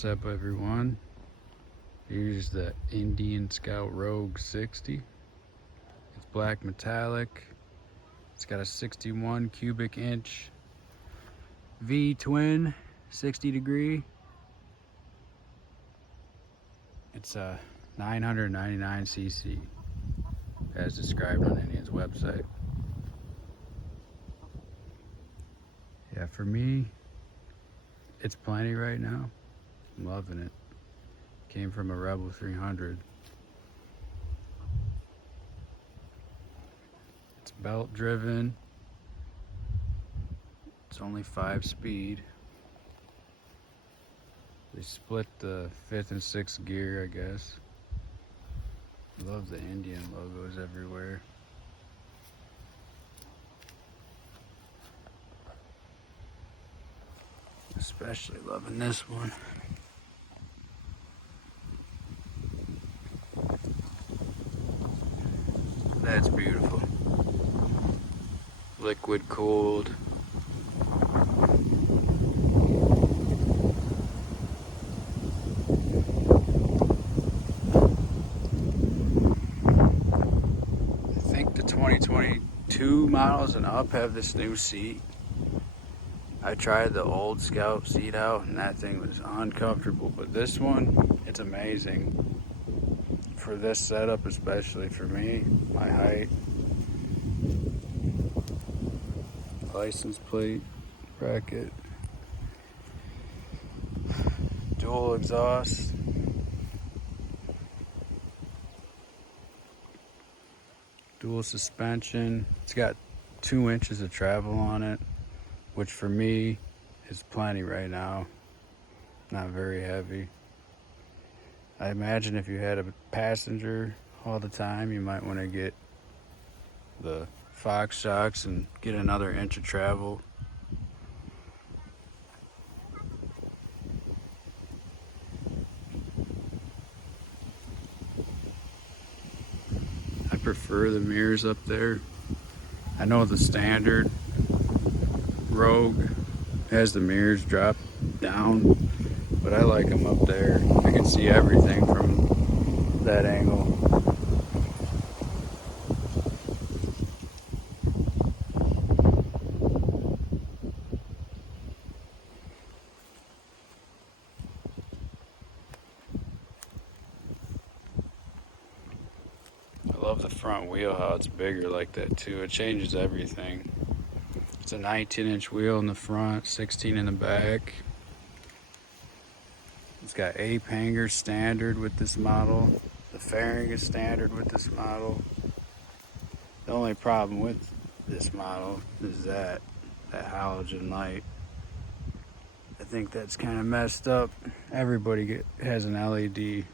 What's up, everyone? Here's the Indian Scout Rogue 60. It's black metallic. It's got a 61 cubic inch V twin 60 degree. It's a 999 cc as described on Indian's website. Yeah, for me, it's plenty right now. I'm loving it. Came from a Rebel 300. It's belt driven. It's only 5-speed. They split the 5th and 6th gear, I guess. Love the Indian logos everywhere. Especially loving this one. That's beautiful. Liquid cooled. I think the 2022 models and up have this new seat. I tried the old Scout seat out and that thing was uncomfortable, but this one, it's amazing. For this setup, especially for me, my height. License plate, bracket, dual exhaust, dual suspension. It's got 2 inches of travel on it, which for me is plenty right now. Not very heavy. I imagine if you had a passenger all the time, you might want to get the Fox shocks and get another inch of travel. I prefer the mirrors up there. I know the standard Rogue has the mirrors drop down, but I like them up there. I can see everything from that angle. I love the front wheel, how it's bigger like that too. It changes everything. It's a 19-inch wheel in the front, 16 in the back. It's got ape hangers standard with this model. The fairing is standard with this model. The only problem with this model is that halogen light. I think that's kind of messed up. Everybody has an LED.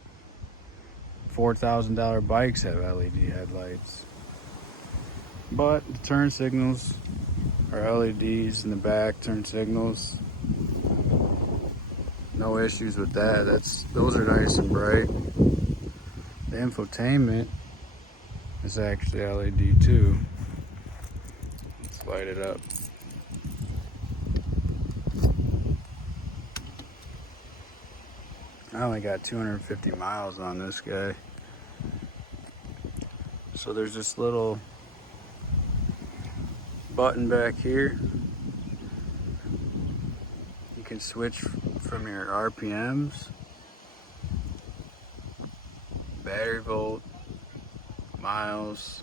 $4,000 bikes have LED headlights. But the turn signals are LEDs in the back, turn signals. No issues with that. Those are nice and bright. The infotainment is actually LED too. Let's light it up. I only got 250 miles on this guy. So there's this little button back here. You can switch from your RPMs, battery volt, miles,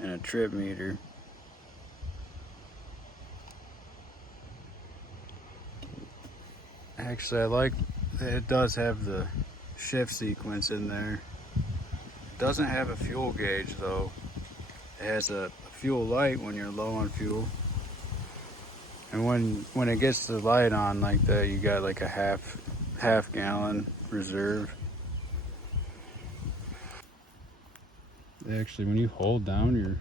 and a trip meter. Actually, I like that it does have the shift sequence in there. It doesn't have a fuel gauge though. It has a fuel light when you're low on fuel. And when it gets the light on like that, you got like a half gallon reserve. Actually, when you hold down your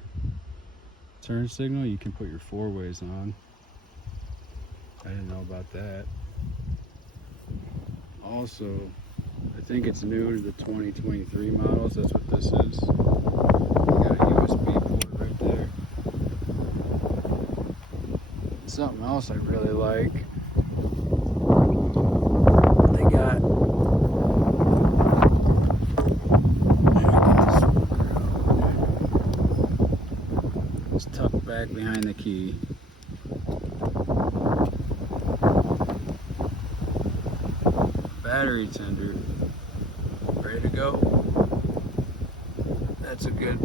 turn signal, you can put your 4-ways on. I didn't know about that. Also, I think it's new to the 2023 models. That's what this is. You got a USB port right there. Something else I really like got it's tucked back behind the key. Battery tender, ready to go. That's a good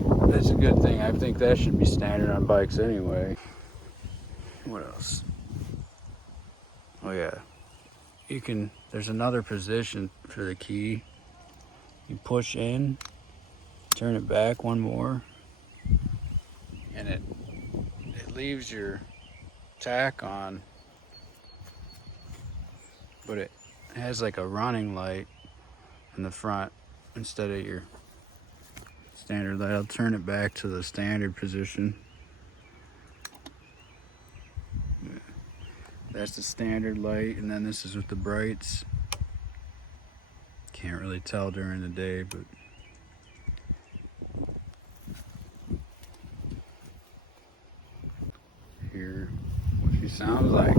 thing. I think that should be standard on bikes anyway. What else? Oh yeah, there's another position for the key. You push in, turn it back one more, and it leaves your tack on, but it has like a running light in the front instead of your standard light. I'll turn it back to the standard position. That's the standard light, and then this is with the brights. Can't really tell during the day, but hear what she sounds like.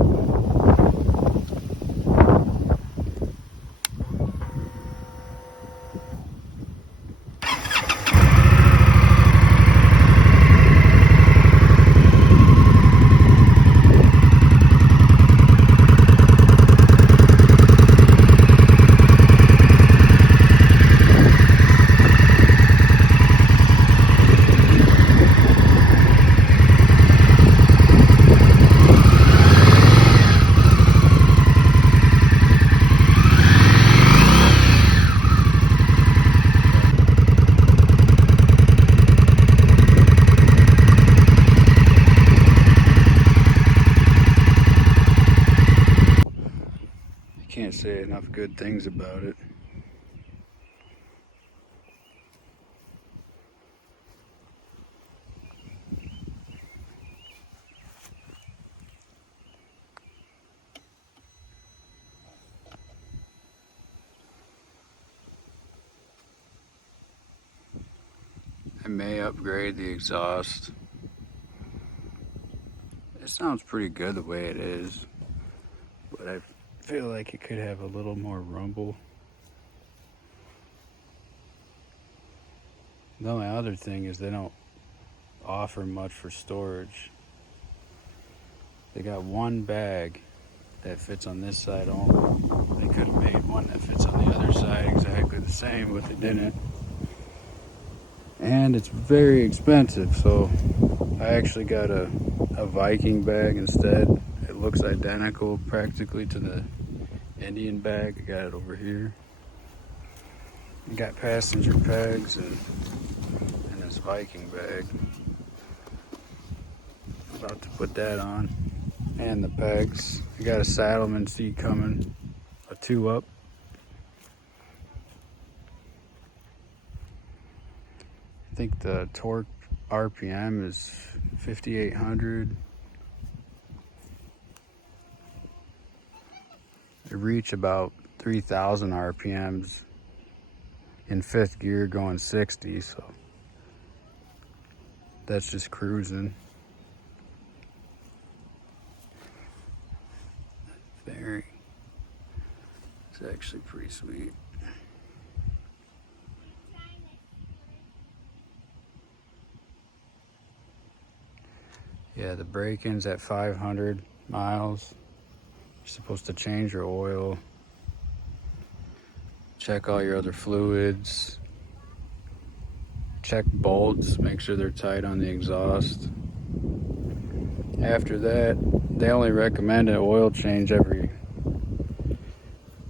Can't say enough good things about it. I may upgrade the exhaust. It sounds pretty good the way it is, but I feel like it could have a little more rumble. The only other thing is they don't offer much for storage. They got one bag that fits on this side only. They could have made one that fits on the other side exactly the same, but they didn't. And it's very expensive, so I actually got a Viking bag instead. It looks identical practically to the Indian bag. I got it over here. I got passenger pegs and this Viking bag. About to put that on. And the pegs. I got a Saddleman seat coming, a 2-up. I think the torque RPM is 5,800. I reach about 3,000 RPMs in 5th gear going 60, so that's just cruising. It's actually pretty sweet. Yeah, the break-in's at 500 miles. You're supposed to change your oil, check all your other fluids, check bolts, make sure they're tight on the exhaust. After that, they only recommend an oil change every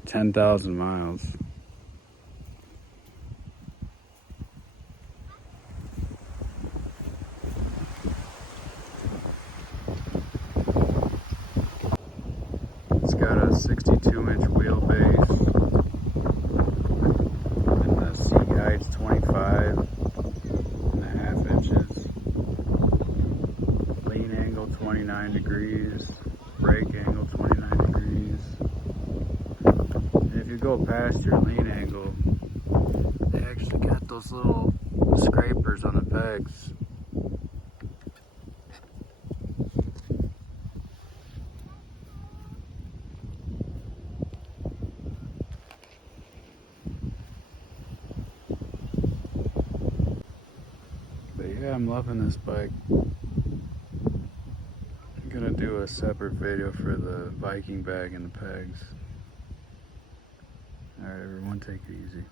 10,000 miles. It's got a 62-inch wheelbase, and the seat height's 25.5 inches. Lean angle 29 degrees, brake angle 29 degrees. And if you go past your lean angle, they actually got those little scrapers on the pegs. I'm loving this bike. I'm gonna do a separate video for the Viking bag and the pegs. Alright everyone, take it easy.